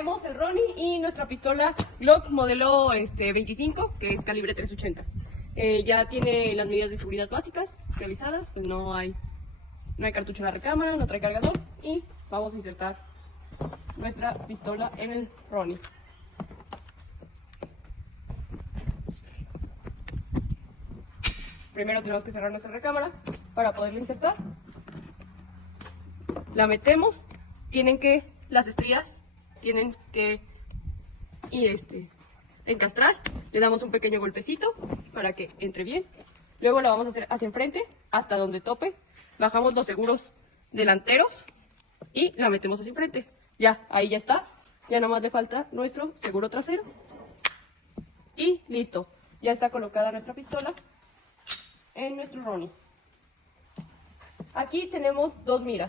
traemos el Ronnie y nuestra pistola Glock modelo 25, que es calibre 380. Ya tiene las medidas de seguridad básicas realizadas, pues no hay cartucho en la recámara, no trae cargador y vamos a insertar nuestra pistola en el Ronnie. Primero tenemos que cerrar nuestra recámara para poderla insertar. La metemos, las estrías tienen que encastrar, le damos un pequeño golpecito para que entre bien. Luego la vamos a hacer hacia enfrente hasta donde tope, bajamos los seguros delanteros y la metemos hacia enfrente. Ya, ahí ya está, ya nomás le falta nuestro seguro trasero y listo, ya está colocada nuestra pistola en nuestro Ronnie. Aquí tenemos dos miras.